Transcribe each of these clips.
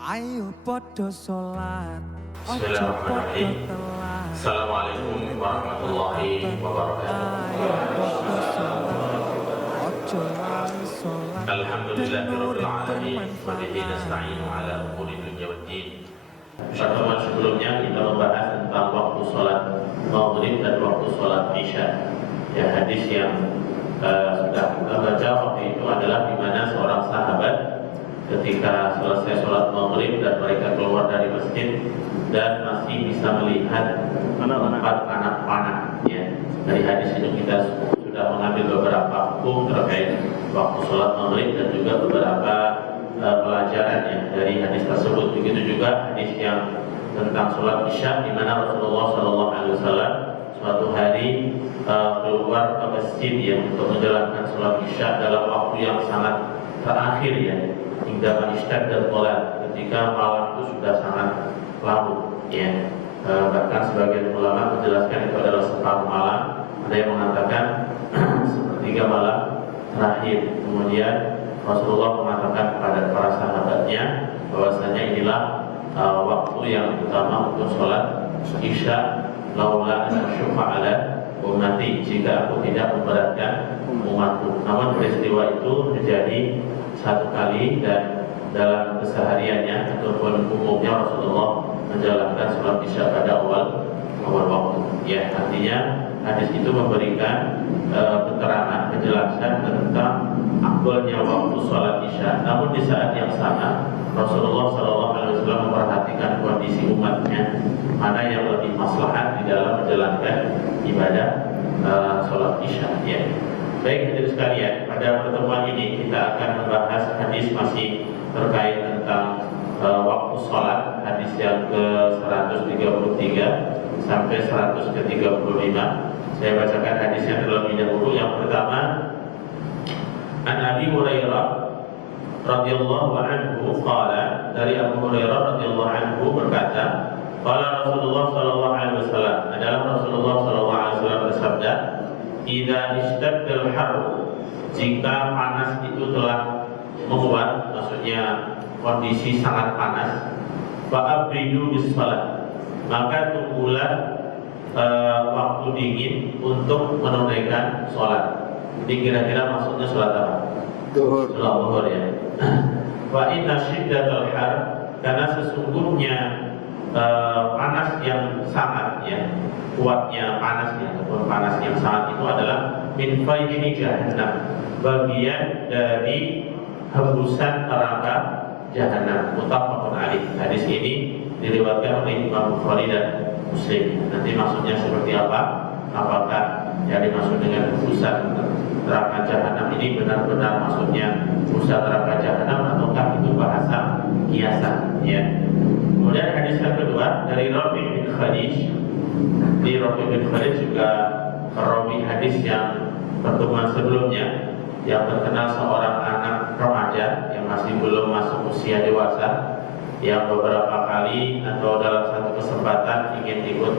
Ayo podo sholat. Bismillahirrahmanirrahim. Assalamualaikum warahmatullahi wabarakatuh. Alhamdulillahirabbil alamin wa bihi nasta'inu ala umuri dunya waddin. Pertemuan sebelumnya kita membahas tentang waktu sholat maghrib dan waktu sholat isya. Ya, hadis yang sudah kita baca waktu itu adalah di mana seorang sahabat ketika selesai sholat maghrib dan mereka keluar dari masjid dan masih bisa melihat empat anak panah. Ya, dari hadis itu kita sudah mengambil beberapa hukum terkait waktu sholat maghrib dan juga beberapa pelajaran ya dari hadis tersebut. Begitu juga hadis yang tentang sholat isya, di mana Rasulullah SAW suatu hari keluar ke masjid ya untuk menjalankan sholat isya dalam waktu yang sangat terakhir ya, hingga manishtad dan bola, ketika malam itu sudah sangat larut ya. Bahkan sebagian ulama menjelaskan itu adalah separuh malam, ada yang mengatakan sepertiga malam terakhir. Kemudian Rasulullah mengatakan kepada para sahabatnya bahwasanya inilah waktu yang utama untuk sholat isya, laula asyqa ala ummati, jika aku tidak memberatkan umatku. Namun peristiwa itu terjadi satu kali dan dalam kesehariannya ataupun umumnya Rasulullah menjalankan sholat isya pada awal waktu. Ya, artinya hadis itu memberikan keterangan, penjelasan tentang akbalnya waktu sholat isya. Namun di saat yang sama Rasulullah SAW memperhatikan kondisi umatnya, mana yang lebih maslahat di dalam menjalankan ibadah sholat isya. Ya. Baik hadirin sekalian, pada pertemuan ini kita akan membahas hadis masih terkait tentang waktu sholat, hadis yang ke-133 sampai 135. Saya bacakan hadisnya terlebih dahulu. Yang pertama, An Abi Hurairah radhiyallahu anhu qala, dari Abu Hurairah radhiyallahu anhu berkata, qala Rasulullah sallallahu alaihi wasallam, adalah Rasulullah sallallahu alaihi wasallam bersabda, idza ishtaddal har, jika panas itu telah menguat, maksudnya kondisi sangat panas, fa'abridu bis salat, maka tunggulah waktu dingin untuk menunaikan sholat. Ini kira-kira maksudnya sholat apa? Sholat zuhur ya. Wa inna syiddatal har, karena sesungguhnya panas yang sangat ya, kuatnya panas ya, ataupun panas yang sangat itu adalah min fayhi jahannam, bagian dari hembusan neraka jahanam. Muttafaqun alaih. Hadis ini diriwayatkan oleh Imam Bukhari dan Muslim. Nanti maksudnya seperti apa? Apakah yang dimaksud dengan hembusan neraka jahanam ini benar-benar maksudnya hembusan neraka jahanam, ataukah itu bahasa kiasan ya? Kemudian hadis yang kedua dari Rafi bin Khadij. Di Rafi bin Khadij juga perawi hadis yang pertemuan sebelumnya, yang terkenal seorang anak remaja yang masih belum masuk usia dewasa, yang beberapa kali atau dalam satu kesempatan ingin ikut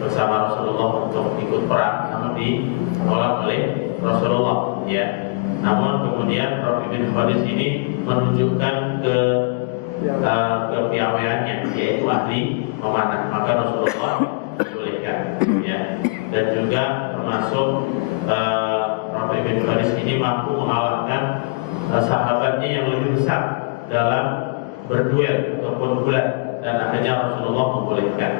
bersama Rasulullah untuk ikut perang, namun ditolak oleh Rasulullah ya. Namun kemudian Rafi bin Khadij ini menunjukkan kepiawaiannya, yaitu ahli memanah, maka Rasulullah membolehkan ya. Dan juga termasuk Rafi bin Khadij ini mampu mengalahkan sahabatnya yang lebih besar dalam berduel ataupun gulat, dan akhirnya Rasulullah membolehkan.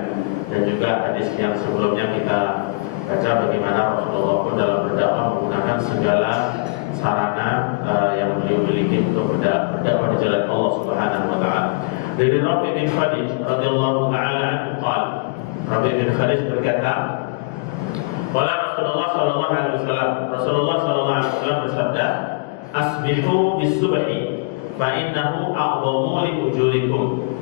Dan juga hadis yang sebelumnya kita baca bagaimana Rasulullah pun dalam berdakwah menggunakan segala sarana yang beliau miliki untuk berdakwah di jalan Allah Subhanahu wa taala. Dari Rafi bin Khadij radhiyallahu taala anhu qala, Rafi bin Khadij berkata, qala Rasulullah sallallahu alaihi wasallam, Rasulullah sallallahu alaihi wasallam bersabda, asbihu bis-subhi fa innahu a'dhamu li ujurikum.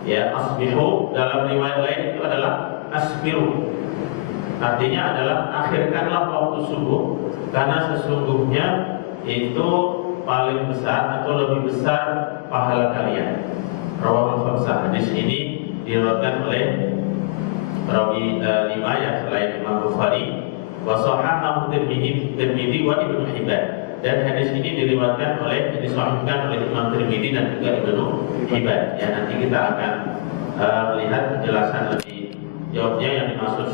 Ya, asbihu dalam riwayat lain itu adalah asbiru. Artinya adalah akhirkanlah waktu subuh, karena sesungguhnya itu paling besar atau lebih besar pahala kalian. Rawahul khamsah. Hadis ini diriwayatkan oleh perawi 5 yang selain Imam Bukhari, wa sahahahu Tirmidzi wa Ibnu Hibban. Dan hadis ini diriwayatkan disahihkan oleh Imam Tirmidzi dan juga Ibnu Hibban. Ya, nanti kita akan melihat penjelasan lebih jauhnya yang dimaksud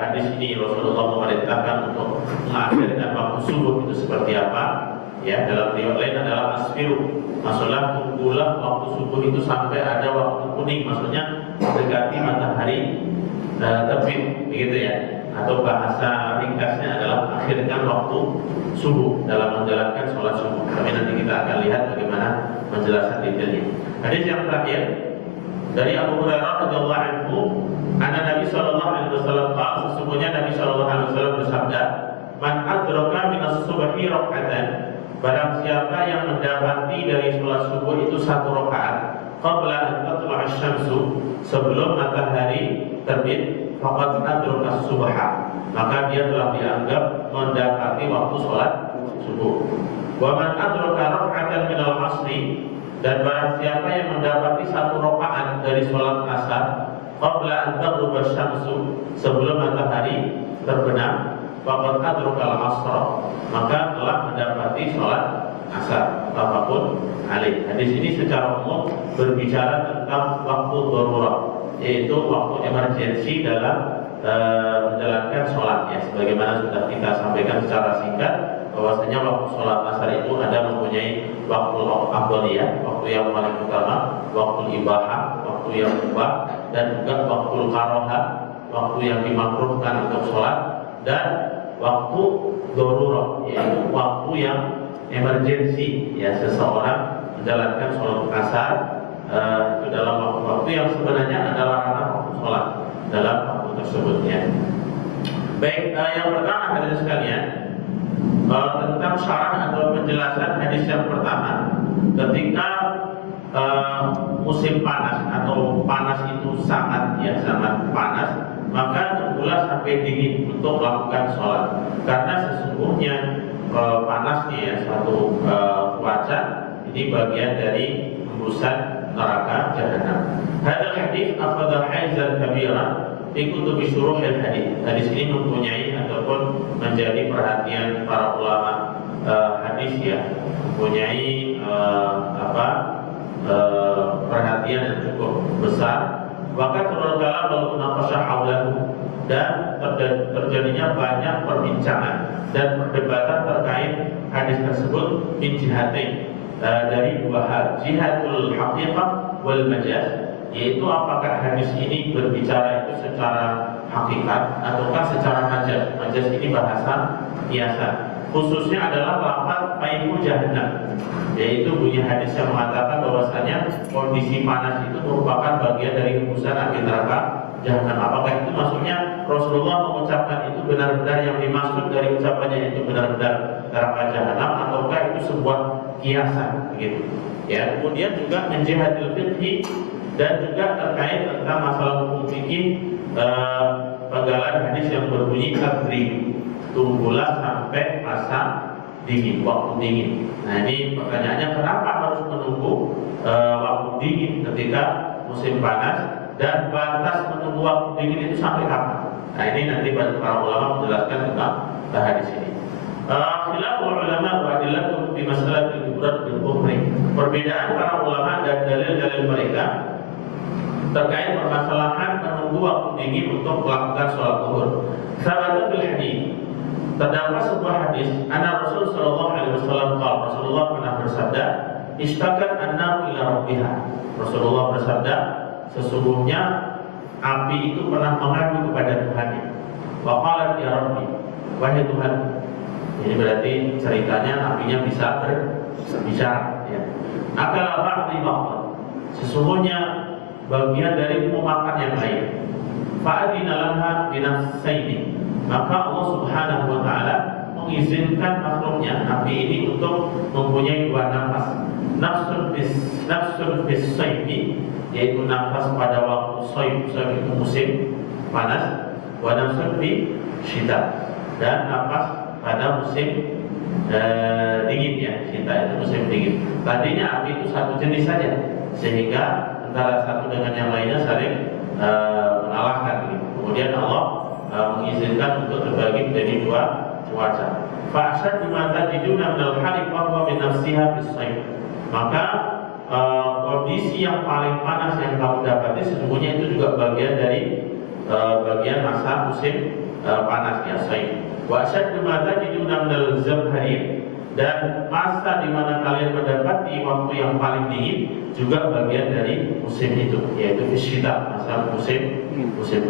hadis ini. Rasulullah memerintahkan untuk mengakhirkan waktu subuh itu seperti apa? Ya, dalam riwayat lain adalah asfiru. Maksudnya tunggulah waktu subuh itu sampai ada waktu kuning, maksudnya mendekati matahari terbit, begitu ya. Atau bahasa ringkasnya adalah akhirkan waktu subuh dalam menjalankan sholat subuh. Tapi nanti kita akan lihat bagaimana penjelasan detailnya. Hadis yang terakhir dari Abu Hurairah radhiyallahu anhu, anna Nabi sallallahu alaihi wasallam qala, sesungguhnya Nabi sallallahu alaihi wasallam bersabda, man adraka minas subhi rak'atan, barang siapa yang mendapati dari sholat subuh itu satu rakaat, qabla an tatlu'a asy-syamsu, sebelum matahari terbit, faqad adraka subha, maka dia telah dianggap mendapati waktu sholat subuh. Wa man adraka rak'atan minal 'ashri, dan barang siapa yang mendapati satu rakaat dari sholat asar, qabla an taghruba asy-syamsu, sebelum matahari terbenam, faqad adraka al-'ashra, maka telah mendapati sholat asar. Apapun alaih. Hadis ini secara umum berbicara tentang waktu darurat, yaitu waktu emergensi dalam menjalankan sholat, ya. Sebagaimana sudah kita sampaikan secara singkat, bahwasanya waktu sholat asar itu ada mempunyai waktu afdhaliyah, waktu yang paling utama, waktu ibahah, waktu yang mubah, dan juga waktu karohah, waktu yang dimakruhkan untuk sholat, dan waktu darurat, yaitu waktu yang emergensi, ya, seseorang menjalankan sholat asar itu dalam waktu yang sebenarnya adalah waktu sholat dalam waktu tersebutnya. Baik, yang pertama hadirin sekalian, tentang syarah atau penjelasan hadis yang pertama, ketika musim panas atau panas itu sangat panas, maka tunggulah sampai dingin untuk melakukan sholat, karena sesungguhnya panasnya, ya, suatu cuaca ini bagian dari hembusan neraka jahanam. Hadal hadis afadha haizan kabira fi kutubi syuruhil hadis. Hadis ini mempunyai ataupun menjadi perhatian para ulama hadis, ya, mempunyai perhatian yang cukup besar. Bahkan terdalam walaupun nafasah haulahu, dan terjadinya banyak perbincangan dan perdebatan terkait hadis tersebut min jihatain, dari dua hal, jihadul haqiqah wal majaz, yaitu apakah hadis ini berbicara itu secara hakikat ataukah secara majaz. Majaz ini bahasa kiasan, khususnya adalah lafaz faiqu jahannam, yaitu bunyi hadis yang mengatakan bahwasanya kondisi panas itu merupakan bagian dari hembusan api neraka jahanam. Apakah itu maksudnya Rasulullah mengucapkan itu benar-benar yang dimaksud dari ucapannya itu benar-benar neraka jahanam, ataukah itu sebuah kiasan, begitu, ya. Kemudian juga menjihadil fiqhi, dan juga terkait tentang masalah hukum fikih, penggalan hadis yang berbunyi kadri, tunggulah sampai masa dingin, waktu dingin. Nah, ini pertanyaannya, kenapa harus menunggu waktu dingin ketika musim panas, dan batas menunggu waktu dingin itu sampai kapan? Nah, ini nanti para ulama menjelaskan tentang hadis ini. Khilaful ulama wa adillatuhum fi mas'alatil ibrat bil kufri. Perbedaan para ulama dan dalil-dalil mereka terkait permasalahan menunggu waktu dingin untuk melakukan sholat zuhur. Sabatu bil hadis, terdapat sebuah hadis, anna Rasul sallallahu alaihi wasallam qala, Rasulullah pernah bersabda, istakat an-nar ila rabbiha. Rasulullah bersabda, sesungguhnya api itu pernah mengadu kepada Tuhannya. Wa qalat ya rabbi, wahai Tuhan. Ini berarti ceritanya apinya bisa berbicara, ya. Akala ba'di ba'd, sesungguhnya bagian dari memakan yang lain. Fa'adina laha binafsaini, maka Allah Subhanahu wa taala mengizinkan makhluknya api ini untuk mempunyai dua nafas. Nafsun fis sayfi, yaitu nafas pada waktu sayf itu musim panas, wa nafsun fi syita, dan nafas pada musim dingin, ya. Syita itu musim dingin. Tadinya api itu satu jenis saja, sehingga antara satu dengan yang lainnya saling mengalahkan, gitu. Kemudian Allah mengizinkan untuk terbagi menjadi dua cuaca. Fa'ashad bima tajiduna minal hari fahuwa min nafsiha bis-sayf. Maka kondisi yang paling panas yang kamu dapati sesungguhnya itu juga bagian dari bagian masa musim panas ya, sayf. Wa'ashad bima tajiduna minal zamharir, dan masa di mana kalian mendapati waktu yang paling dingin juga bagian dari musim itu, yaitu fisyita, masa musim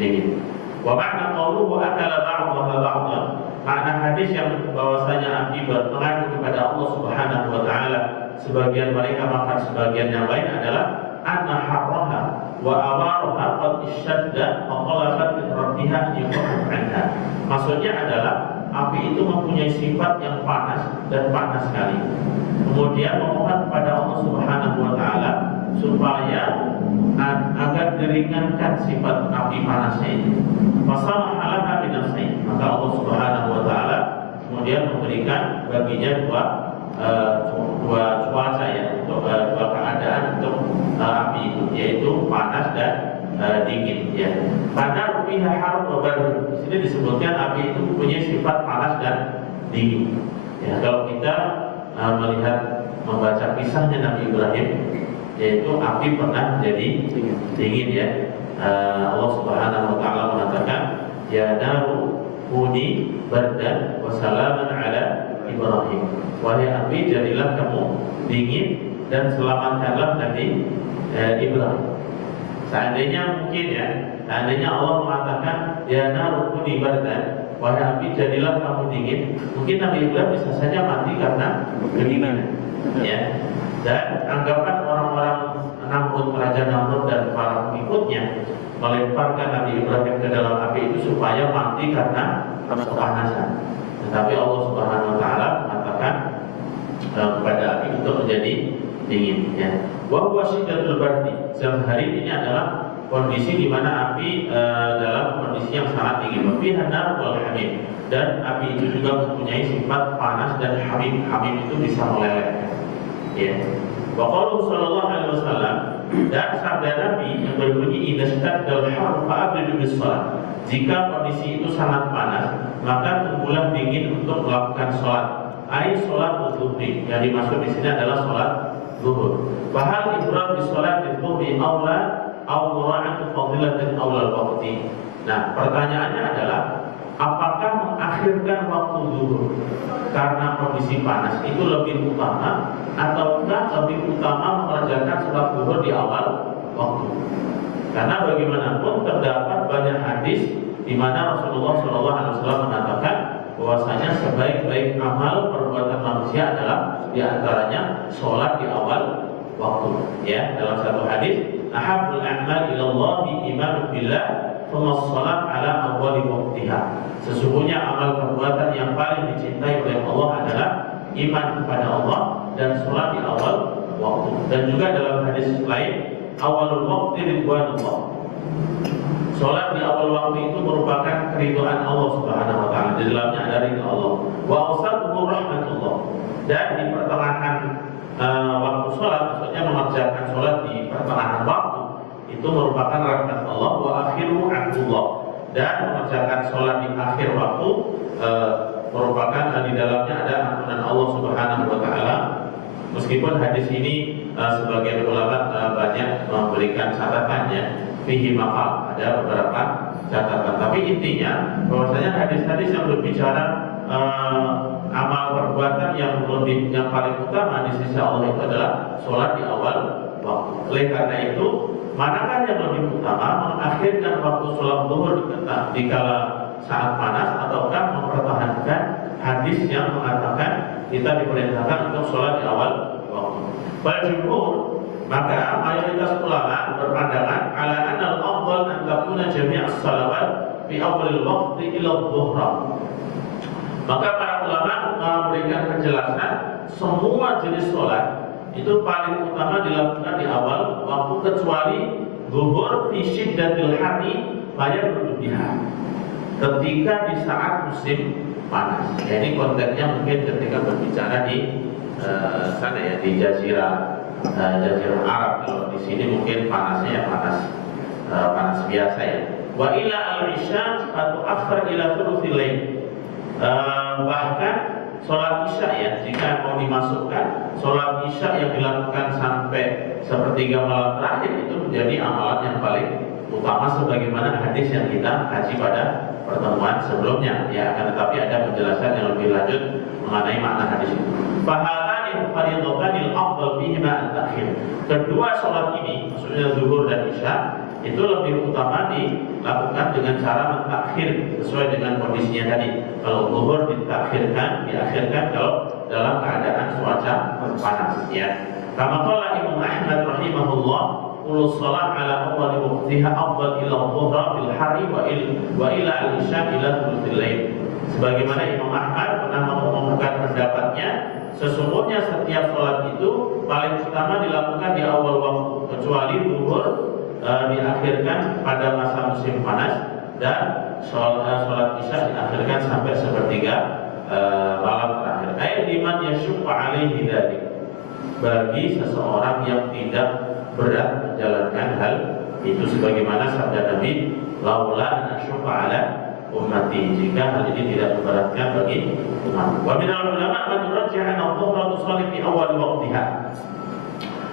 dingin. Wa ma'na qawluhu akala ba'daha ba'dha, makna hadis yang bahwasanya Abi berpengaruh kepada Allah Subhanahu wa taala, sebagian mereka makan sebagian yang lain, adalah anna harraha wa awaraha qad ishadda wa qalabat min rabbiha yuqaf anha. Maksudnya adalah api itu mempunyai sifat yang panas dan panas sekali. Kemudian memohon kepada Allah Subhanahu wa taala supaya agar diringankan sifat api panasnya itu. Fasamaha binafsihi, maka Allah Subhanahu wa taala kemudian memberikan baginya dua cuaca ya, dua keadaan untuk api itu, yaitu panas dan dingin ya. Karena rupiah harus baru di sini disebutkan api itu punya sifat panas dan dingin. Ya, kalau kita melihat membaca kisahnya Nabi Ibrahim, yaitu api pernah jadi dingin ya. Allah Subhanahu wa taala mengatakan, ya naru kuni bardan wa salaman ala Ibrahim. Wahai api, jadilah kamu dingin dan selamatkanlah Nabi Ibrahim. Seandainya mungkin ya, seandainya Allah mengatakan ya naru kuni bardan, wahai api jadilah kamu dingin, mungkin Nabi Ibrahim bisa saja mati karena kedinginan ya. Dan anggapan orang-orang Namrud, Raja Namrud dan para pengikutnya melemparkan Nabi Ibrahim ke dalam api itu supaya mati karena kepanasan. Tetapi Allah Subhanahu wa taala mengatakan kepada api untuk menjadi dingin ya. Wa huwa syiddatul bardi. Zamharir ini adalah kondisi di mana api dalam kondisi yang sangat dingin. Fi hanar wal hamim. Dan api itu juga mempunyai sifat panas dan hamim. Hamim itu bisa meleleh. Ya. Wa qauluhu sallallahu alaihi wasallam, dan sabda Nabi yang berbunyi idzastaddal har fa'abridu bis shalah. Jika kondisi itu sangat panas, maka tunggulah dingin untuk melakukan salat. Ai salat zuhri. Yang dimaksud di sini adalah salat zuhur. Bahal ibrad bis salat zuhri aula aw mura'atu fadilatin aula al-waqti. Nah, pertanyaannya adalah apakah mengakhirkan waktu zuhur karena kondisi panas itu lebih utama, ataukah lebih utama mengerjakan sholat zuhur di awal waktu? Karena bagaimanapun terdapat banyak hadis di mana Rasulullah SAW mengatakan bahwasanya sebaik-baik amal perbuatan manusia adalah diantaranya sholat di awal waktu. Ya, dalam satu hadis, ahabbul a'mal ilallahi imanu billah thumma shalat ala awwali waqtiha. Sesungguhnya amal perbuatan yang paling dicintai oleh Allah adalah iman kepada Allah dan sholat di awal waktu. Dan juga dalam hadis lain, awalul waqti ridwanullah. Sholat di awal waktu itu merupakan keridhaan Allah Subhanahu wa taala. Di dalamnya ada ridha Allah. Wa awsatuhu rahmatullah. Dan di pertengahan waktu sholat, maksudnya mengerjakan sholat di pertengahan waktu, itu merupakan rahmat Allah. Wa akhiru abdullah. Dan mengerjakan sholat di akhir waktu merupakan di dalamnya ada ampunan Allah Subhanahu wa taala. Meskipun hadis ini sebagian ulama banyak memberikan catatannya, fihi maqal, ada beberapa catatan. Tapi intinya bahwasanya hadis-hadis yang berbicara amal perbuatan yang paling utama di sisi Allah itu adalah sholat di awal waktu. Oleh karena itu, manakah yang lebih utama, mengakhirkan waktu sholat zuhur di kala saat panas, ataukah mempertahankan hadis yang mengatakan kita diperintahkan untuk sholat di awal waktu? Jumhur, maka mayoritas ulama berpandangan ala anal afdal an takuna jami'as salawat fi awalil waqti ila dhuhra. Maka para ulama memberikan penjelasan semua jenis sholat itu paling utama dilakukan di awal waktu kecuali zuhur fi syiddatil hari bayar berlebihan, ketika di saat musim panas. Jadi konteksnya mungkin ketika berbicara di sana ya, di jazirah Arab. Kalau di sini mungkin panasnya ya panas biasa ya. Wa ila al-isya atau akhir ila thuluthil lail. Bahkan sholat isya ya, jika mau dimasukkan sholat isya yang dilakukan sampai sepertiga malam terakhir itu menjadi amalan yang paling utama sebagaimana hadis yang kita kaji pada pertemuan sebelumnya ya. Akan tetapi ada penjelasan yang lebih lanjut mengenai makna hadis itu. Fahalani fardhatanil afdal fihima al-takhir. Kedua sholat ini, maksudnya zuhur dan isya, itu lebih utama dilakukan dengan cara mentakhir sesuai dengan kondisinya tadi. Kalau zuhur diakhirkan kalau dalam keadaan cuaca panas ya. Kama qala Imam Ahmad rahimahullah, qul shalat ala awwal waqtiha afdal ila dhuhra fil hari wa ila al-isya ila thuluthil lail. Sebagaimana Imam Ahmad pernah mengumumkan pendapatnya, sesungguhnya setiap sholat itu paling utama dilakukan di awal waktu, kecuali zuhur diakhirkan pada masa musim panas dan sholat isya diakhirkan sampai sepertiga malam terakhir. Ayat liman yasyuqqa alaihi dzalik, bagi seseorang yang tidak berat menjalankan hal itu, sebagaimana sabda Nabi, laula an asyqa ala ummati, jika hal ini tidak memberatkan bagi umat. Wa min al-ulama man yurajji'u adh-dhuhra tusalli fi awal waqtiha.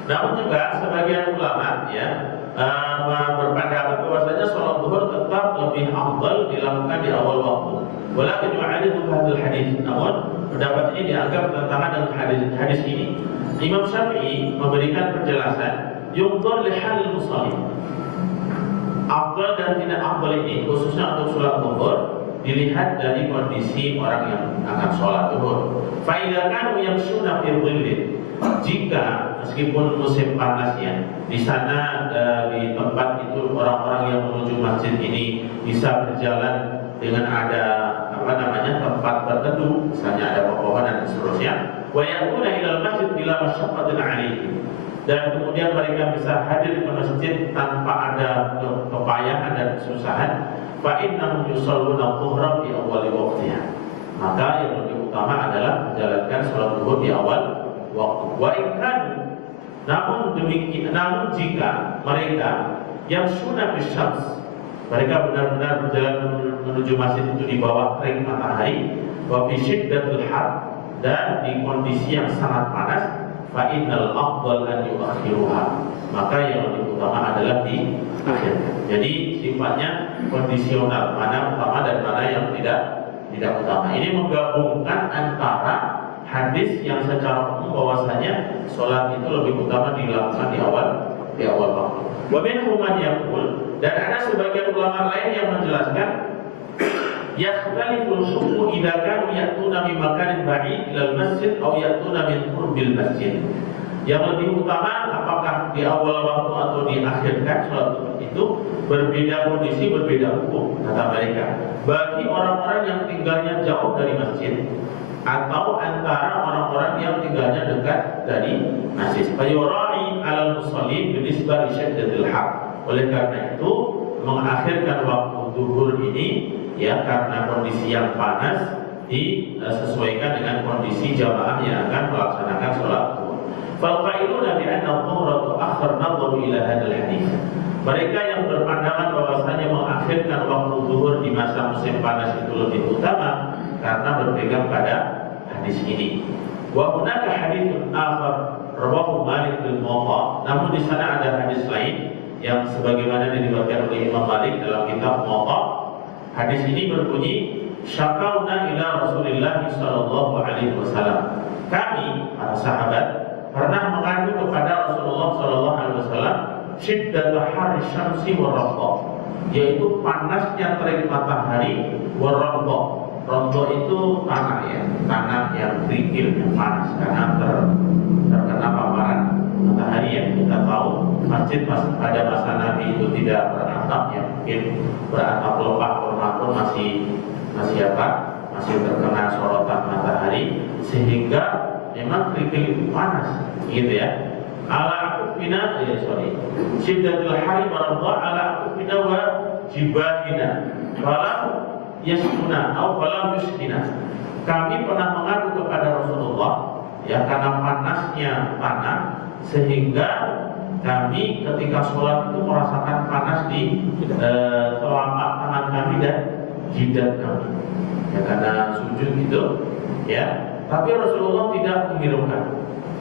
Namun juga sebagian ulama ya berpendapat bahwasanya sholat zuhur tetap lebih afdal dilakukan di awal waktu. Walakin yu'aridu hadal hadis. Namun pendapat ini dianggap bertentangan dengan hadis ini. Imam Syafi'i memberikan penjelasan yunzar li halil musalli. Afdal dan tidak afdal ini khususnya untuk sholat zuhur dilihat dari kondisi orang yang akan sholat zuhur. Fa idza kanu yamshuna fi dhillin, jika meskipun musim panas ya, di sana di tempat itu orang-orang yang menuju masjid ini bisa berjalan dengan ada tempat berteduh, misalnya ada pepohonan dan seterusnya. Wa ya'tuna ilal masjid bila masyaqqatin 'alaihi, dan kemudian mereka bisa hadir ke masjid tanpa ada kepayahan dan kesusahan. Fa innahum yusalluna dhuhra fi awwali waqtiha, maka yang lebih utama adalah menjalankan sholat zuhur di awal waktu. Wa ikan, namun jika mereka yang sunnah bisyams, mereka benar-benar berjalan menuju masjid itu di bawah terik matahari, wa fi syiddatil har, dan di kondisi yang sangat panas, fa innal afdal an yuakhiruha, maka yang lebih utama adalah di akhir. Jadi sifatnya kondisional, mana utama dan mana yang tidak utama. Ini menggabungkan antara hadis yang secara umum bahwasanya sholat itu lebih utama dilakukan di awal waktu. Wa minhum man yaqul, dan ada sebagian ulama lain yang menjelaskan yakhtaliful hukmu idza kanu ya'tuna min makanin ba'id ilal masjid aw ya'tuna min qurbil masjid. Yang lebih utama apakah di awal waktu atau diakhirkan sholat itu berbeda kondisi, berbeda hukum, kata mereka. Bagi orang-orang yang tinggalnya jauh dari masjid atau antara orang-orang yang tinggalnya dekat dari masjid. Fayura'i 'alal musallin binisbah syiddatil har. Oleh karena itu mengakhirkan waktu zuhur ini ya karena kondisi yang panas disesuaikan dengan kondisi jamaah yang akan melaksanakan sholat zuhur. Fal-qailuna bi anna adh-dhuhra tu'akhkhar nadharu ila hadzal hadis. Mereka yang berpandangan bahwasanya mengakhirkan waktu zuhur di masa musim panas itu lebih utama karena berpegang pada hadis ini. Wa hunaka haditsun akhar rawahu Malik bin Muwatta. Namun di sana ada hadis lain yang sebagaimana diriwayatkan oleh Imam Malik dalam kitab Muwatta. Hadis ini berbunyi, syakauna ila Rasulillah sallallahu alaihi wasallam. Kami para sahabat pernah mengadu kepada Rasulullah sallallahu alaihi wasallam syiddatul harri syamsi warradha, yaitu panasnya terik matahari, warradha. Radha itu tanah ya, tanah yang kerikil, yang panas karena terkena paparan matahari ya. Kita tahu masjid pada masa Nabi itu tidak beratap ya, mungkin beratap lemah pun masih terkena sorotan matahari, sehingga memang kerikil itu panas gitu ya. Ala akufina syiddatul hari waradha ala akufina wa jibahina falam yasquna atau falam yuskina. Kami pernah mengadu kepada Rasulullah ya karena panasnya tanah, sehingga kami ketika sholat itu merasakan panas di telapak tangan kami dan jidat kami. Ya karena sujud gitu, ya. Tapi Rasulullah tidak menghiraukan.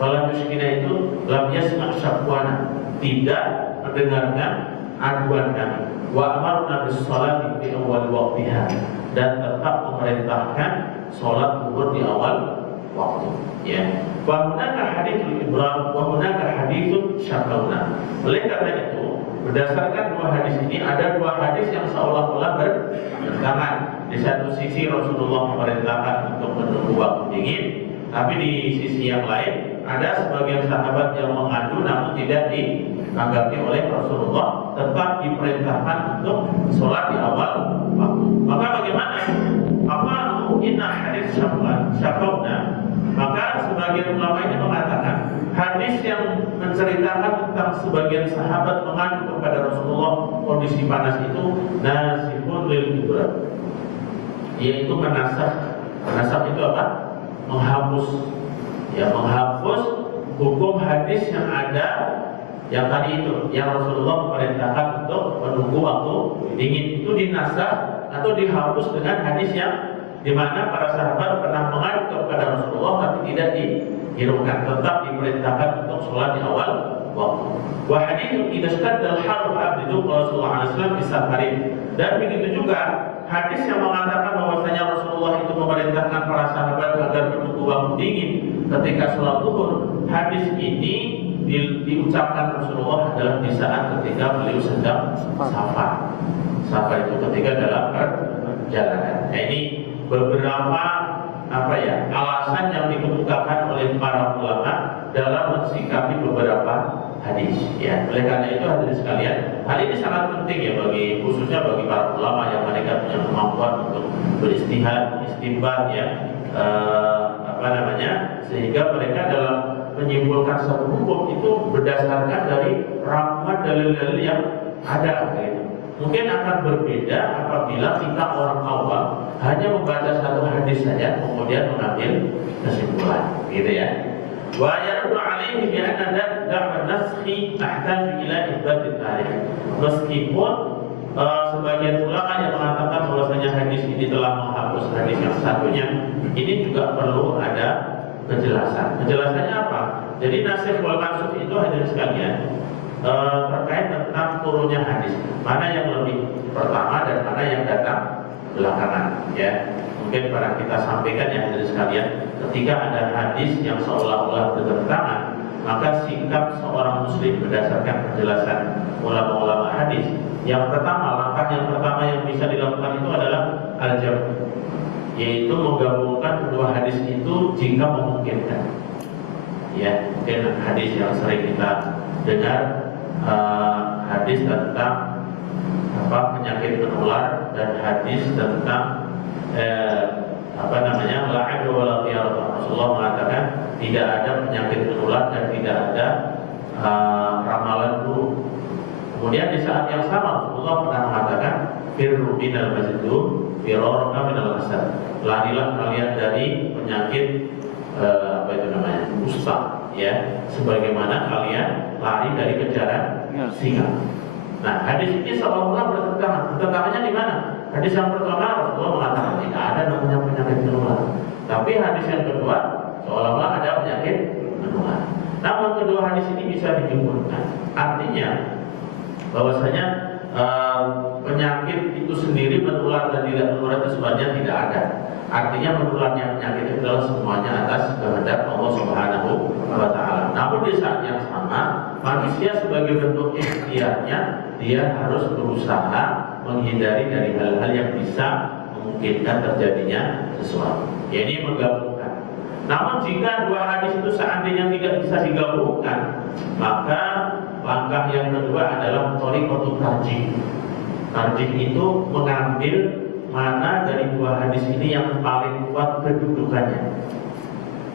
Falam yuskina itu lam yasma' syakwana, tidak mendengarkan aduan kami. Wa amarna bis sholati fi awal waqtiha, dan tetap memerintahkan sholat zuhur di awal waktu. Ya. Wa hunaka haditsul ibram wa hunaka haditsun syakawna. Oleh karena itu, berdasarkan dua hadis ini, ada dua hadis yang seolah-olah bertentangan. Di satu sisi Rasulullah memerintahkan untuk menunggu waktu dingin, tapi di sisi yang lain ada sebagian sahabat yang mengadu namun tidak ditanggapi oleh Rasulullah, tetap diperintahkan untuk sholat di awal waktu. Maka bagaimana? Apa inna hadis syakawna? Maka sebagian ulama ini mengatakan hadis yang menceritakan tentang sebagian sahabat mengadu kepada Rasulullah kondisi panas itu nasihun lil ibrat, yaitu menasakh. Menasakh itu apa? Menghapus, ya, menghapus hukum hadis yang ada yang tadi itu, yang Rasulullah memerintahkan untuk menunggu waktu dingin, itu dinasakh atau dihapus dengan hadis yang di mana para sahabat pernah mengadu kepada Rasulullah tapi tidak dihiraukan, tetap diperintahkan untuk sholat di awal waktu. Wa haditsun idza stadda al-harb abdu Rasulullah SAW bisa harim. Dan begitu juga hadis yang mengatakan bahwasanya Rasulullah itu memerintahkan para sahabat agar menunggu waktu dingin ketika sholat zuhur. Hadis ini diucapkan Rasulullah adalah di saat ketika beliau sedang safar. Safar itu ketika dalam perjalanan. Nah, ini beberapa alasan yang dikemukakan oleh para ulama dalam mensikapi beberapa hadis. Ya, oleh karena itu hadirin sekalian, hal ini sangat penting ya khususnya bagi para ulama yang mereka punya kemampuan untuk beristihad, istinbat, ya, sehingga mereka dalam menyimpulkan satu hukum itu berdasarkan dari ramuan dalil-dalil yang ada. Mungkin akan berbeda apabila kita orang awam hanya membaca satu hadis saja kemudian mengambil kesimpulan, gitu ya. Wa yardu alaihi bi anna da'wa naskhi tahtaju ila itsbat tarikh. Meskipun sebagian ulama yang mengatakan bahwasanya hadis ini telah menghapus hadis yang satunya, ini juga perlu ada kejelasan. Kejelasannya apa? Jadi nasikh wal mansukh itu hadirin sekalian terkait tentang turunnya hadis, mana yang lebih pertama dan mana yang datang belakangan, ya. Mungkin para kita sampaikan ya hadirin sekalian, ketika ada hadis yang seolah-olah bertentangan, maka sikap seorang muslim berdasarkan penjelasan ulama-ulama hadis, yang pertama, langkah yang pertama yang bisa dilakukan itu adalah al-jam', yaitu menggabungkan kedua hadis itu jika memungkinkan. Ya, mungkin hadis yang sering kita dengar, hadis tentang penyakit menular dan hadis tentang la'ib wa la qiyarah. Rasulullah mengatakan tidak ada penyakit menular dan tidak ada ramalan buruk. Kemudian di saat yang sama Rasulullah pernah mengatakan firru minal majdum firaraka minal asad. Larilah kalian dari penyakit kusta, ya, sebagaimana kalian lari dari kejaran singa. Nah, hadis ini seolah-olah bertentangan. Pertentangannya di mana? Hadis yang pertama Rasulullah mengatakan tidak ada namanya penyakit menular. Tapi hadis yang kedua seolah-olah ada penyakit menular. Namun kedua hadis ini bisa dijumhurkan. Artinya bahwasanya penyakit itu sendiri menular dan tidak menular itu sebenarnya tidak ada. Artinya menularnya penyakit itu adalah semuanya atas kehendak Allah Subhanahu wa Ta'ala. Namun di saat yang sama, manusia sebagai bentuk ikhtiarnya, dia harus berusaha menghindari dari hal-hal yang bisa memungkinkan terjadinya sesuatu. Jadi menggabungkan. Namun jika dua hadis itu seandainya tidak bisa digabungkan, maka langkah yang kedua adalah thariqatul tarjih. Tarjih itu mengambil mana dari dua hadis ini yang paling kuat kedudukannya,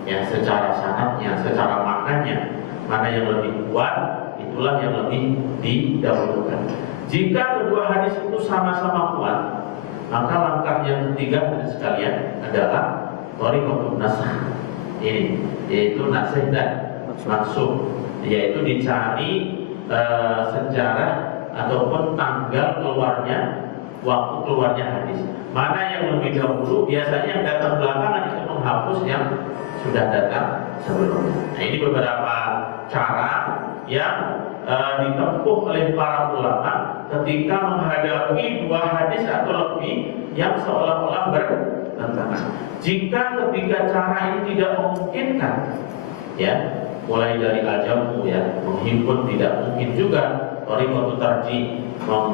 ya, secara sanadnya, secara maknanya, mana yang lebih kuat, itulah yang lebih didahulukan. Jika kedua hadis itu sama-sama kuat, maka langkah yang ketiga dari sekalian adalah thariqatul nasakh. Ini yaitu nasikh dan mansukh, yaitu dicari sejarah ataupun tanggal keluarnya waktu keluarnya hadis. Mana yang lebih dahulu, biasanya yang datang belakangan itu menghapus yang sudah datang sebelumnya. Nah, ini beberapa cara yang ditempuh oleh para ulama ketika menghadapi dua hadis atau lebih yang seolah-olah bertentangan. Jika ketika cara ini tidak memungkinkan, ya, mulai dari ajamu, ya, menghimpun tidak mungkin juga, thariqatu tarjih,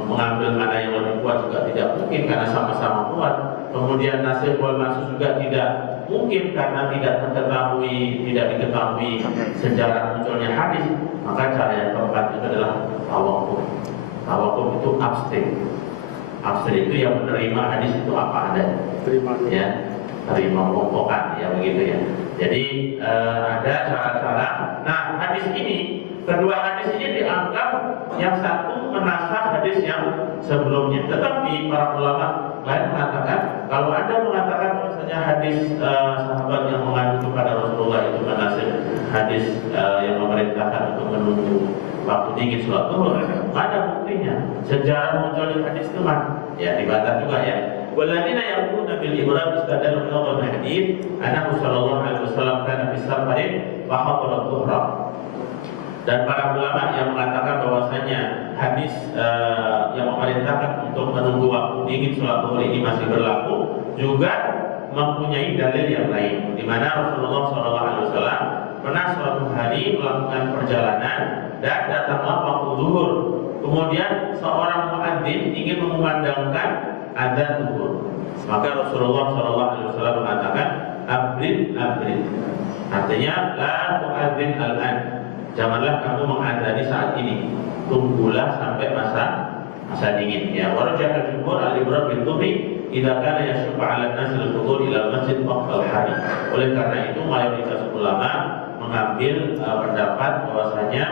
mengambil mana yang lebih kuat juga tidak mungkin karena sama-sama kuat. Kemudian nasih wal mansuh juga tidak mungkin karena tidak diketahui sejarah munculnya hadis. Maka cara yang keempat itu adalah tawakuf. Tawakuf itu abstain. Abstain itu yang menerima hadis itu apa adanya. Terima pokok-pokokan, ya begitu ya. Jadi ada cara-cara. Nah, hadis ini, kedua hadis ini dianggap yang satu menasah hadis yang sebelumnya. Tetapi para ulama lain mengatakan, kalau Anda mengatakan bahwasanya hadis sahabat yang mengadu kepada Rasulullah itu menasih hadis yang memerintahkan untuk menunggu waktu dingin sholat zuhur, ada buktinya. Sejarah munculnya hadis itu ya dibantah juga ya. Waladina yaquluna bil ibrad istadallu bi awal hadis annahu sallallahu alaihi wasallam kana fi safarin fa hadara dhuhra. Dan para ulama yang mengatakan bahwasanya hadis yang memerintahkan untuk menunggu waktu dingin sholat zuhur ini masih berlaku juga mempunyai dalil yang lain, di mana Rasulullah SAW pernah suatu hari melakukan perjalanan dan datanglah waktu zuhur. Kemudian seorang muadzin ingin mengumandangkan adzan zuhur. Maka Rasulullah SAW mengatakan abrid, artinya la tu'adzin al-an, janganlah kamu mengadzani saat ini, tunggulah sampai masa dingin. Ya, warajah al-jumhur al-ibrad bil tuhri idza kana yashqa 'ala an-nas al-fudur ila al-masjid waqtal hari. Oleh karena itu mayoritas ulama mengambil pendapat bahwasanya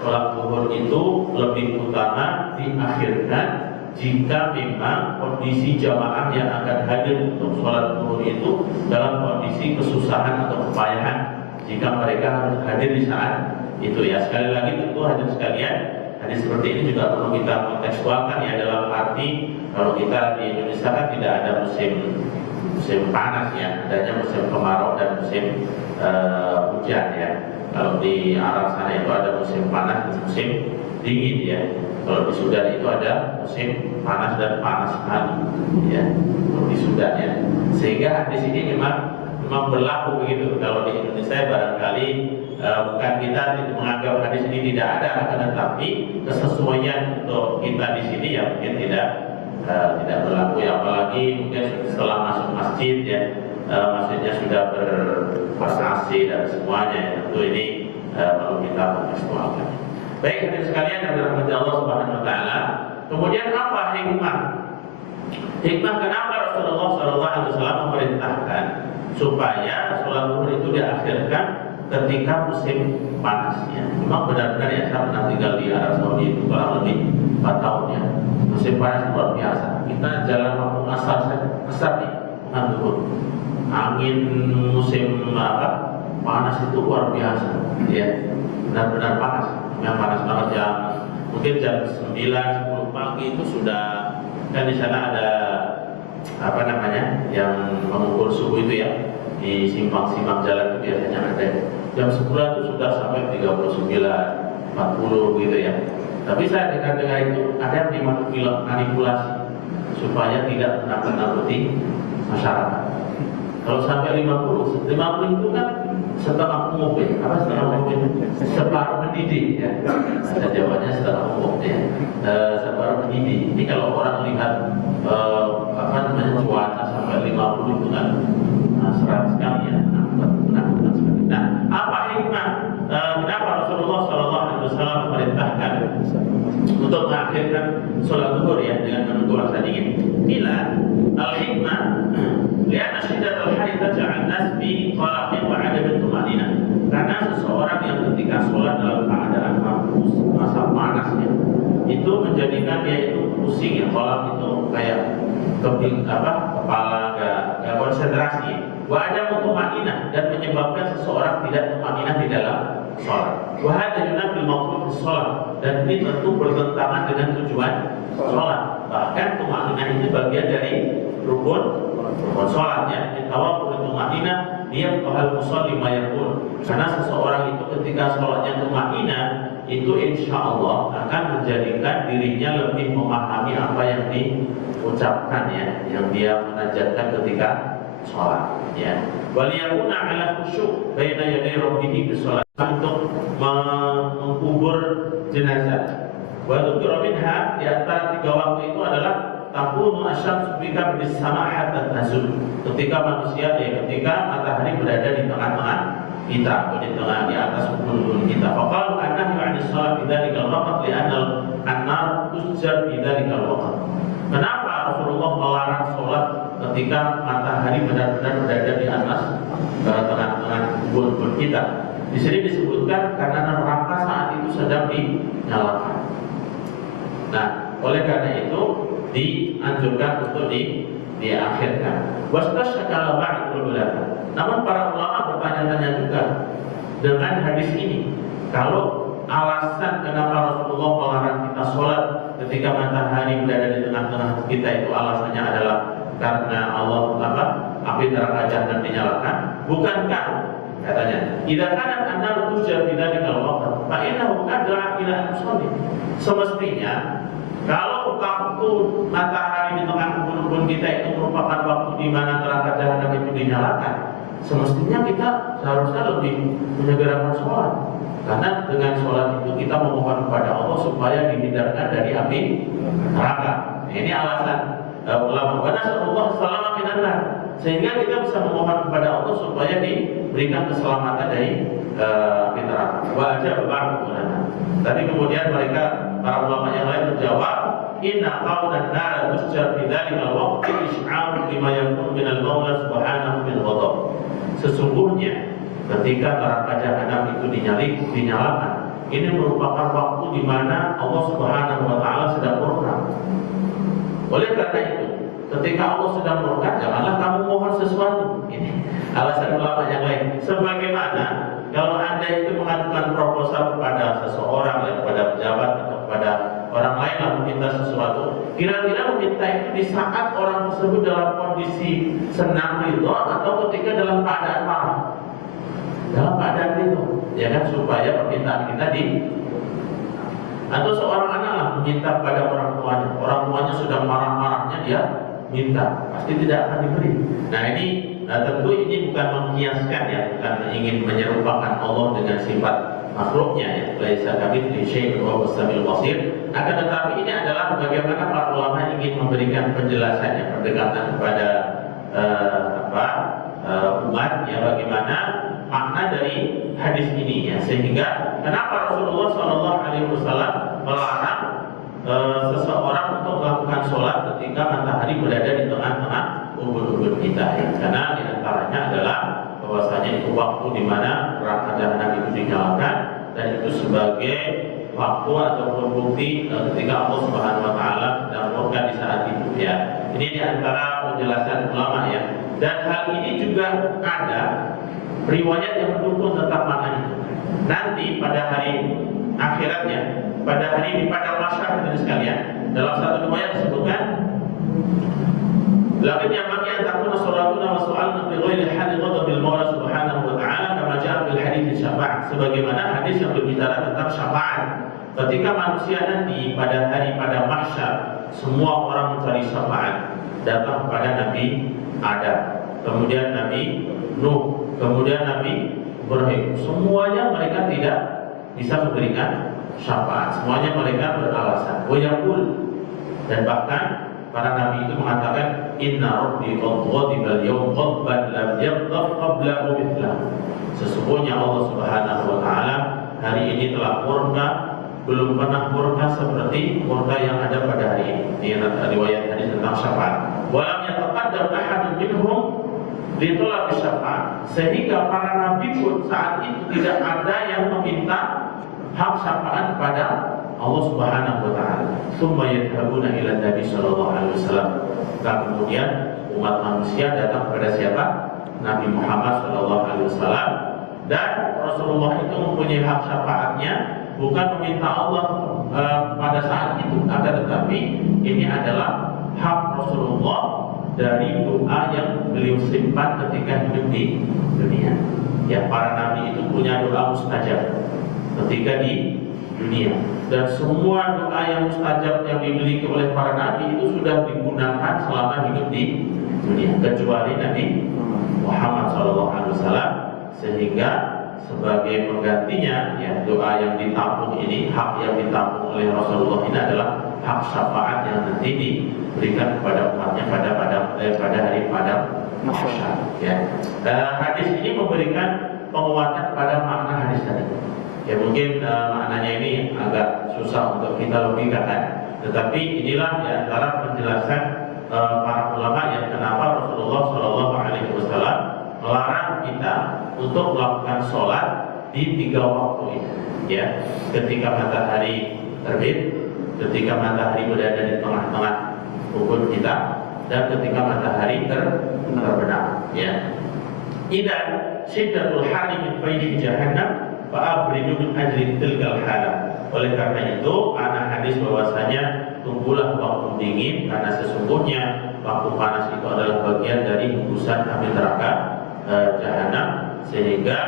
sholat zuhur itu lebih utama diakhirkan jika memang kondisi jamaah yang akan hadir untuk sholat zuhur itu dalam kondisi kesusahan atau kepayahan, jika mereka harus hadir di saat itu ya. Sekali lagi tentu hadirin sekalian, hadis seperti ini juga perlu kita kontekstualkan ya, dalam arti kalau kita di Indonesia kan tidak ada musim panas ya, adanya musim kemarau dan musim hujan ya. Kalau di Arab sana itu ada musim panas dan musim dingin ya. Kalau di Sudan itu ada musim panas dan panas sekali ya, di Sudan ya. Sehingga hadis ini memang berlaku begitu. Kalau di Indonesia barangkali bukan kita menganggap hadis ini tidak ada, akan tetapi kesesuaian untuk kita di sini ya mungkin tidak berlaku ya. Apalagi mungkin setelah masuk masjid ya, masjidnya sudah ber-AC dan semuanya ya. Tentu ini perlu kita kontekstualkan. Baik hadirin sekalian yang dirahmati Allah Subhanahu wa taala. Kemudian apa hikmah? Hikmah kenapa Rasulullah SAW memerintahkan supaya sholat zuhur itu diakhirkan ketika musim panasnya. Memang benar-benar ya, saya pernah tinggal di Arab Saudi itu kurang lebih 4 tahun ya. Musim panas luar biasa. Kita jalan waktu asar nih, bukan zuhur. Angin musim panas itu luar biasa ya. Benar-benar panas. Yang panas banget ya. Mungkin jam 9-10 pagi itu sudah, kan di sana ada yang mengukur suhu itu ya, di simpang-simpang jalan itu biasanya ada. Jam 10 itu sudah sampai 39, 40 gitu ya. Tapi saya dengar itu ada yang dimanipulasi supaya tidak menakut-nakuti masyarakat. Kalau sampai 50 itu kan setengah umum ya, separuh mendidih ya. Ada jawabannya setengah umum ya, separuh mendidih. Ini kalau orang lihat cuaca sampai 50 itu kan serat sekali ya, menakutkan sekali. Nah, apa hikmah kenapa Rasulullah SAW memerintahkan untuk mengakhirkan sholat zuhur ya dengan menunggu rasa dingin? Bila al-hikmah lihat asyidat al-hari taj'al nas bi qalaqin wa 'adami tumanina. Karena seseorang yang ketika sholat dalam keadaan masa panasnya itu menjadikan dia itu pusing ya, qalaq itu kayak kepala nggak konsentrasi, wa ada tumanina, dan menyebabkan seseorang tidak tumanina di dalam sholat. Wa hada yunabil maqsud sholat, dan ini tentu bertentangan dengan tujuan sholat. Bahkan tumaninah itu bagian dari rukun sholat ya. Tawakul tumaninah dia bahal musalli mayakun. Karena seseorang itu ketika sholatnya tumaninah itu insya Allah akan menjadikan dirinya lebih memahami apa yang diucapkan ya, yang dia munajatkan ketika sholat ya. Waliyakuna ala khusyuk baina yaday rabbihi bisolat, untuk mengubur jenazah. Wa dzukira minha, di antara 3 waktu itu adalah takunu asyamsu bika bisamahat an-nazul, ketika manusia ketika matahari berada di tengah-tengah kita, di tengah di atas ujung kita. Faqalu annahu 'ani shalat bidzalikal waqt li'anna an-nar tusjar bidzalikal waqt. Kenapa Rasulullah melarang sholat ketika matahari benar-benar berada di atas tengah-tengah ujung kita? Di sini disebutkan karena neraka saat itu sedang dinyalakan. Nah, oleh karena itu dianjurkan untuk diakhirkan. Wastasyakala ba'dul ulama. Namun para ulama bertanya-tanya juga dengan hadis ini. Kalau alasan kenapa Rasulullah melarang kita sholat ketika matahari berada di tengah-tengah kita itu alasannya adalah karena Allah api neraka jahanam dinyalakan, bukankah katanya idza kana an-nar tujjar bidzalikal waqt fa innahu ad'a ila an-sholli. Semestinya kalau waktu matahari di tengah embun-embun kita itu merupakan waktu di mana neraka jahanam itu dinyalakan, semestinya kita seharusnya lebih menyegerakan sholat. Karena dengan sholat itu kita memohon kepada Allah supaya dihindarkan dari api neraka. Ini alasan ulama. Wa nasallallahu salama minan nar. Sehingga kita bisa memohon kepada Allah supaya diberikan keselamatan dari api neraka. Wa ajaba ba'd ulama. Tapi kemudian mereka para ulama yang lain menjawab, inna qawlan nar tusjar fi dzalikal waqti isy'ar bima yakun minal maula subhanahu min ghadab. Sesungguhnya ketika neraka jahanam itu dinyalakan, ini merupakan waktu di mana Allah Subhanahu wa taala sedang murka. Oleh karena itu, ketika Allah sedang murka, janganlah kamu mohon sesuatu. Ini alasan ulama yang lain. Sebagaimana kalau Anda itu mengajukan proposal kepada seseorang, kepada pejabat atau kepada orang lain lalu meminta sesuatu, kira-kira meminta itu di saat orang tersebut dalam kondisi senang ridho atau ketika dalam keadaan marah? Dalam keadaan itu, ya kan, supaya permintaan kita atau seorang anak lah meminta kepada orang tuanya sedang marah-marahnya dia minta, pasti tidak akan diberi. Nah ini tentu ini bukan menghiaskan ya, bukan ingin menyerupakan Allah dengan sifat makhluknya ya, laisa kamitslihi syai'un wa huwas samiul basir. Akan tetapi ini adalah bagaimana para ulama ingin memberikan penjelasannya, pendekatan kepada umat ya, bagaimana makna dari hadis ini ya, sehingga kenapa Rasulullah SAW melarang seseorang untuk melakukan sholat ketika matahari berada di tengah-tengah ubun-ubun kita ya. Karena diantaranya adalah bahwasanya itu waktu di mana neraka jahanam itu dinyalakan, dan itu sebagai waktu ataupun bukti ketika Allah Subhanahu wa taala sedang murka di saat itu ya. Ini diantara penjelasan ulama ya. Dan hal ini juga ada riwayat yang mendukung tentang makna itu. Nanti pada hari akhiratnya, pada hari di padang mahsyar itu sekalian, dalam satu riwayat disebutkan, "Lakin yang bagi antakuna salatuna wa su'aluna bi ghairi hadi ghadabil maula subhanahu wa ta'ala kama ja'a bil hadits syafaat." Sebagaimana hadis yang berbicara tentang syafaat. Ketika manusia nanti pada hari pada mahsyar, semua orang mencari syafaat, datang kepada Nabi Adam, kemudian Nabi Nuh, kemudian Nabi Ibrahim. Semuanya mereka tidak bisa memberikan syafaat. Semuanya mereka beralasan. Wayaqul, dan bahkan para nabi itu mengatakan, inna rabbi qad ghadiba al-yawm ghadban lam yaghdab qablahu mithlahu. Sesungguhnya Allah Subhanahu wa taala hari ini telah murka, belum pernah murka seperti murka yang ada pada hari ini. Ini riwayat hadis tentang syafaat. Walam yataqaddam ahadun minhum litolak syafaat, sehingga para nabi pun saat itu tidak ada yang meminta hak syafaat kepada Allah Subhanahu wa taala. Tsumma yadhabuna ila Nabi sallallahu alaihi wasallam. Kemudian umat manusia datang kepada siapa? Nabi Muhammad sallallahu alaihi wasallam, dan Rasulullah itu mempunyai hak syafaatnya, bukan meminta Allah pada saat itu, akan tetapi ini adalah hak Rasulullah dari doa yang beliau simpan ketika hidup di dunia. Ya, para nabi itu punya doa mustajab ketika di dunia, dan semua doa yang mustajab yang dimiliki oleh para nabi itu sudah digunakan selama hidup di dunia, kecuali Nabi Muhammad SAW. Sehingga sebagai penggantinya, ya, doa yang ditampung ini, hak yang ditampung oleh Rasulullah ini adalah hak syafaat yang nanti diberikan kepada umatnya pada hari padang mahsyar. Ya. Hadis ini memberikan penguatan pada makna hadis tadi. Ya, mungkin maknanya ini agak susah untuk kita logikakan, tetapi inilah di antara penjelasan para ulama yang kenapa Rasulullah SAW melarang kita untuk melakukan sholat di 3 waktu ini. Ya, ketika matahari terbit, ketika matahari berada di tengah-tengah ufuk kita, dan ketika matahari terbenam. Ya. Idan syiddatul hari min faidi jahannam fa'abridu min ajli tilkal hala. Oleh karena itu, ana hadis bahwasanya tunggulah waktu dingin, karena sesungguhnya waktu panas itu adalah bagian dari hembusan api neraka jahanam, sehingga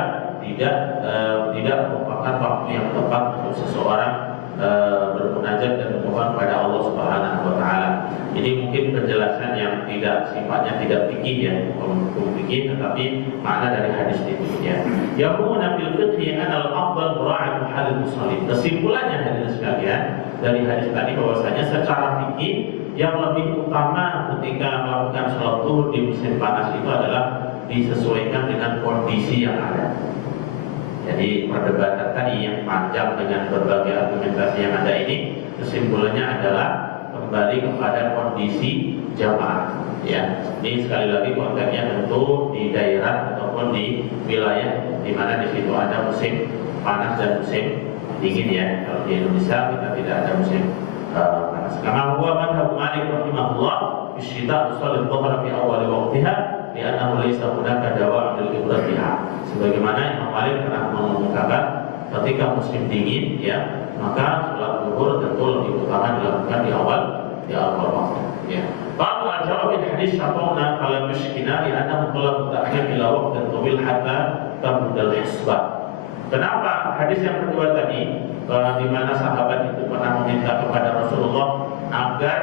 tidak merupakan waktu yang tepat untuk seseorang bermunajat dan memohon pada Allah Subhanahu wa taala. Ini mungkin penjelasan yang sifatnya tidak fikih, ya, hukum fikih, tetapi makna dari hadis itu, ya. Yaquluna fil fiqhi anal afdal mura'atu halil musallin. Kesimpulannya hadirin sekalian dari hadis tadi bahwasanya secara fikih yang lebih utama ketika melakukan sholat zuhur di musim panas itu adalah disesuaikan dengan kondisi yang ada. Jadi perdebatan tadi yang panjang dengan berbagai argumentasi yang ada ini, kesimpulannya adalah kembali kepada kondisi jamaah. Ya, ini sekali lagi konteksnya tentu di daerah ataupun di wilayah di mana di situ ada musim panas dan musim dingin, ya. Kalau di Indonesia kita tidak ada musim panas. Kama huwa madhab Malik rahimahullah, bisyita ushal dhuhra fi awal waqtiha li'annahu laysa hunaka dawa' lil ibratiha. Sebagaimana Imam Malik pernah mengungkapkan, ketika musim dingin, ya, maka sholat zuhur tentu lebih utama dilakukan di awal waktu. Ya. Ba'du al-jawab bil hadis syafa'una kala musykina li'annahu talab ta'khir ila waqtin tawil hatta tabdal hisbah. Kenapa hadis yang kedua tadi, di mana sahabat itu pernah meminta kepada Rasulullah agar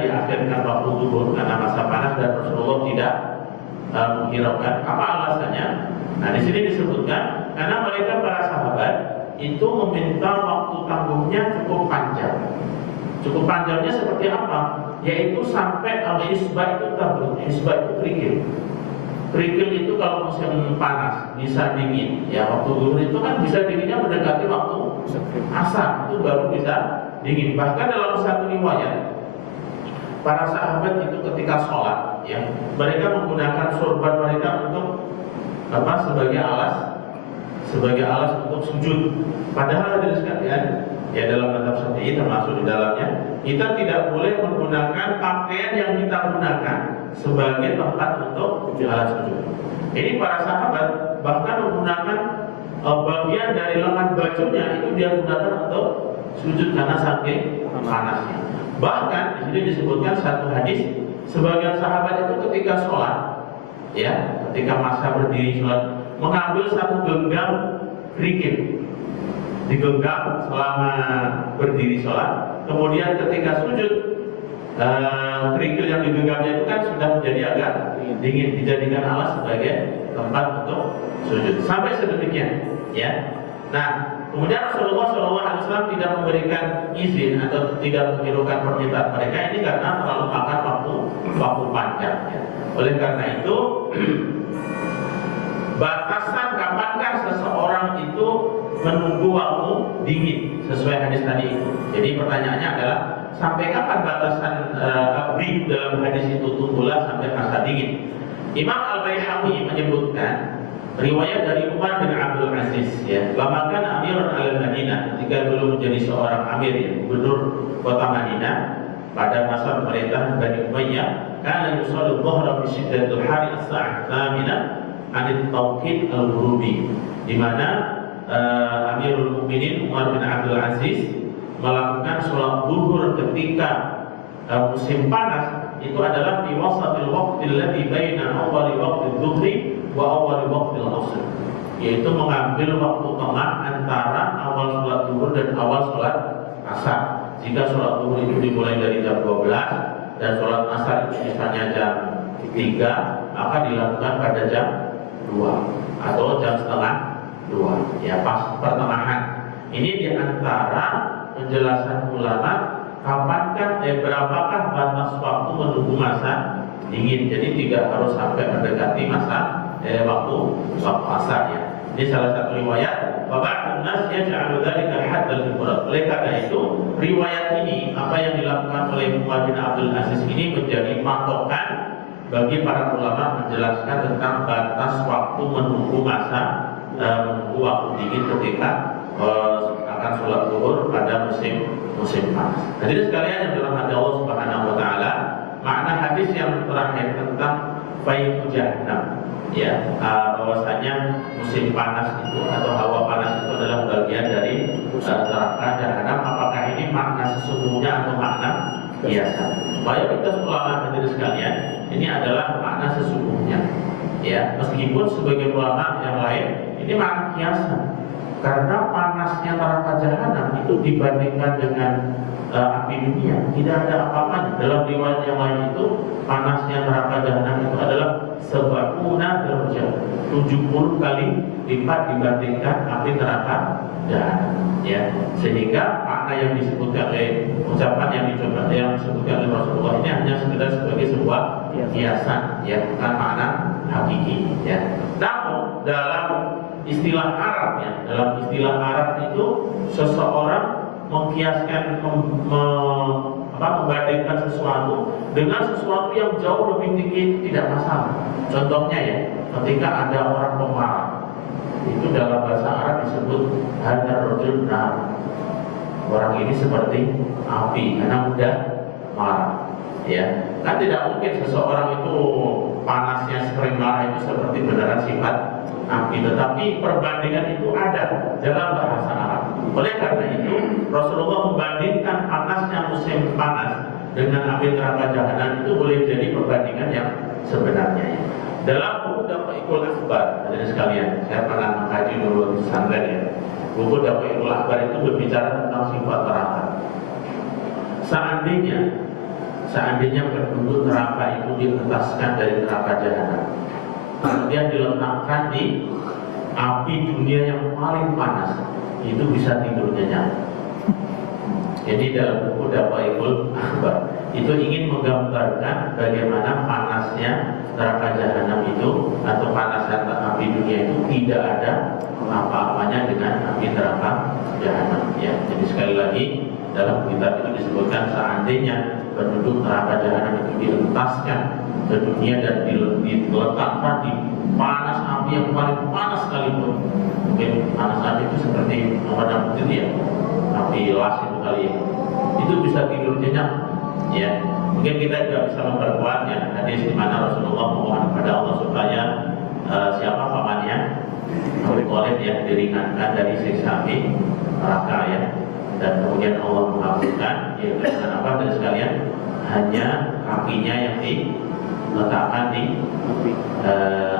diakhirkan waktu zuhur karena masa panas, dan Rasulullah tidak menghiraukan. Apa alasannya? Nah, di sini disebutkan karena mereka para sahabat itu meminta waktu tangguhnya cukup panjang. Cukup panjangnya seperti apa? Yaitu sampai al-hisbah itu tabur. Hisbah itu kerikil. Kerikil itu kalau musim panas bisa dingin. Ya, waktu zuhur itu kan bisa dinginnya mendekati waktu asar, itu baru bisa dingin. Bahkan dalam satu riwayat, para sahabat itu ketika sholat, ya, mereka menggunakan sorban mereka untuk sebagai alas untuk sujud. Padahal dari sekalian, ya, dalam mazhab Syafi'i termasuk di dalamnya, kita tidak boleh menggunakan pakaian yang kita gunakan sebagai tempat untuk alas sujud. Ini para sahabat bahkan menggunakan bagian dari lengan bajunya itu dia gunakan untuk sujud karena saking panasnya. Bahkan di sini disebutkan satu hadis, sebagian sahabat itu ketika sholat, ya, ketika masa berdiri sholat, mengambil satu genggam kerikil, digenggam selama berdiri sholat. Kemudian ketika sujud, kerikil yang digenggamnya itu kan sudah menjadi agak dingin, dijadikan alas sebagai tempat untuk sujud. Sampai sedemikian, ya. Nah, kemudian Rasulullah SAW tidak memberikan izin atau tidak menghiraukan permintaan mereka ini karena terlalu makan waktu panjang. Ya. Oleh karena itu, batasan kapankah seseorang itu menunggu waktu dingin sesuai hadis tadi itu. Jadi pertanyaannya adalah sampai kapan batasan abdi dalam hadis itu, tunggulah sampai masa dingin. Imam Al-Baihaqi menyebutkan riwayat dari Umar bin Abdul Aziz, ya, bahkan Amirun al-Madinah ketika belum menjadi seorang amir, ya, gubernur kota Madinah pada masa pemerintahan Bani Umayyah, kana yusallu dhuhra fi syiddatil hari as-sa'ah thaminah anit tawqit al-ghurubi, di mana Amirul Mukminin Umar bin Abdul Aziz melakukan sholat zuhur ketika musim panas itu adalah di wasatil waqtil ladzi baina awwali waqtil dhuhri wa awwali waqtil 'ashr, yaitu mengambil waktu tengah antara awal sholat zuhur dan awal sholat asar. Jika sholat zuhur itu dimulai dari jam 12 dan sholat asar itu misalnya jam 3, maka dilakukan pada jam 2 atau jam setengah 2, ya pas pertengahan. Ini diantara penjelasan ulama kapankah berapakah batas waktu menunggu masa dingin. Jadi tidak harus sampai mendekati masa waktu asar ya. Ini salah satu riwayat. Ba'dun nas yaj'alu dzalika haddal murad. Oleh karena itu, riwayat ini apa yang dilakukan oleh Umar bin Abdul Aziz ini menjadi patokan bagi para ulama menjelaskan tentang batas waktu menunggu masa menunggu waktu dingin ketika akan sholat zuhur pada musim panas. Jadi sekalian yang dalam hati Allah Subhanahu wa taala, makna hadis yang terakhir tentang fayhu jahannam, ya, bahwasanya musim panas itu atau hawa panas itu adalah bagian dari neraka jahanam. Apakah ini makna sesungguhnya atau makna kiasan? Mayoritas ulama hadirin sekalian, ini adalah makna sesungguhnya, ya, meskipun sebagai ulama yang lain ini makna kiasan. Karena panasnya neraka jahanam itu dibandingkan dengan api dunia tidak ada apa-apanya. Dalam riwayat yang lain itu panasnya neraka jahanam itu adalah sebakuna derajat, 70 kali lipat dibandingkan api neraka jahanam. Ya, sehingga makna yang disebutkan oleh ucapan yang disebutkan oleh Rasulullah ini hanya sekedar sebagai sebuah kiasan, ya, bukan makna hakiki. Ya. Namun dalam istilah Arab, ya, dalam istilah Arab itu seseorang mengkiaskan membandingkan sesuatu dengan sesuatu yang jauh lebih tinggi tidak masalah. Contohnya ya, ketika ada orang pemarah, itu dalam bahasa Arab disebut hadzal rajul nar. Orang ini seperti api karena mudah marah. Ya, kan tidak mungkin seseorang itu panasnya sering marah itu seperti beneran sifat api, tetapi perbandingan itu ada dalam bahasa Arab. Oleh karena itu Rasulullah membandingkan panasnya musim panas dengan api neraka jahanam itu boleh jadi perbandingan yang sebenarnya. Dalam buku Daqaiqul Akhbar, hadirin sekalian, saya pernah mengkaji dulu di pesantren ya. Buku Daqaiqul Akhbar itu berbicara tentang sifat neraka. Seandainya penduduk neraka itu dientaskan dari neraka jahanam, kemudian diletakkan di api dunia yang paling panas, itu bisa tidur nyenyak. Jadi dalam buku Daqaiqul Akhbar itu ingin menggambarkan bagaimana panasnya neraka jahanam itu atau panasnya api dunia itu tidak ada apa-apanya dengan api neraka jahanam. Ya, jadi sekali lagi dalam kitab itu disebutkan seandainya penduduk neraka jahanam itu dientaskan ke dunia dan diletakkan di panas api yang paling panas sekalipun. Mungkin panas api itu seperti memadam itu ya, api las itu kali ya. Itu bisa tidur nyenyak. Ya, mungkin kita juga bisa memperkuatnya hadis di mana Rasulullah memohon kepada Allah supaya siapa pamannya Abu Thalib yang diringankan dari siksa api neraka ya. Dan kemudian Allah menghapuskan, ya, dengan apa dari sekalian, hanya kakinya yang diletakkan di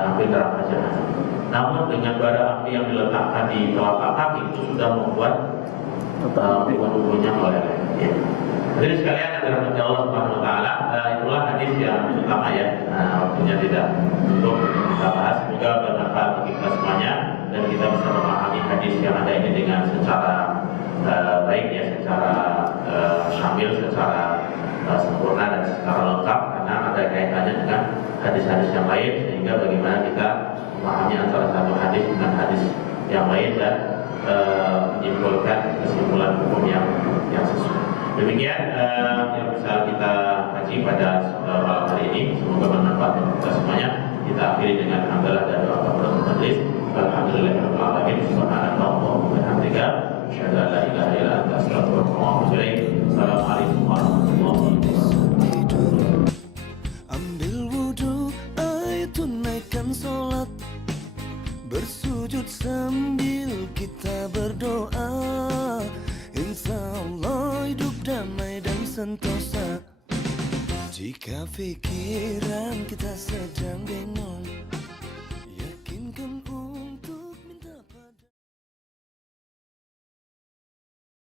api neraka jahanam. Namun dengan bara api yang diletakkan di telapak kaki itu sudah membuat tubuhnya meleleh. Ya. Jadi sekalian yang dirahmati Allah Subhanahu Wa Taala, itulah hadis yang utama ya. Waktunya tidak cukup kita bahas. Semoga bermanfaat bagi kita semuanya dan kita bisa memahami hadis yang ada ini dengan secara baik ya, secara syamil, secara sempurna dan secara lengkap, karena ada kaitannya dengan hadis-hadis yang lain, sehingga bagaimana kita memahami antara satu hadis dengan hadis yang lain dan menyimpulkan kesimpulan hukum yang sesuai. Demikian yang bisa kita kaji pada malam hari ini. Semoga bermanfaat untuk kita semuanya. Kita akhiri dengan hamdalah dan doa kafaratul majlis. Alhamdulillahirabbil alamin. Subhanallah wa bihamdihi. Asyhadu an la ilaha illa anta astaghfiruka wa atubu ilaik. Assalamualaikum warahmatullahi wabarakatuh. Ambil wudu, ayo tunaikan sholat, bersujud sambil kita berdoa. Insya Allah hidup damai dan sentosa. Jika pikiran kita sedang bingung,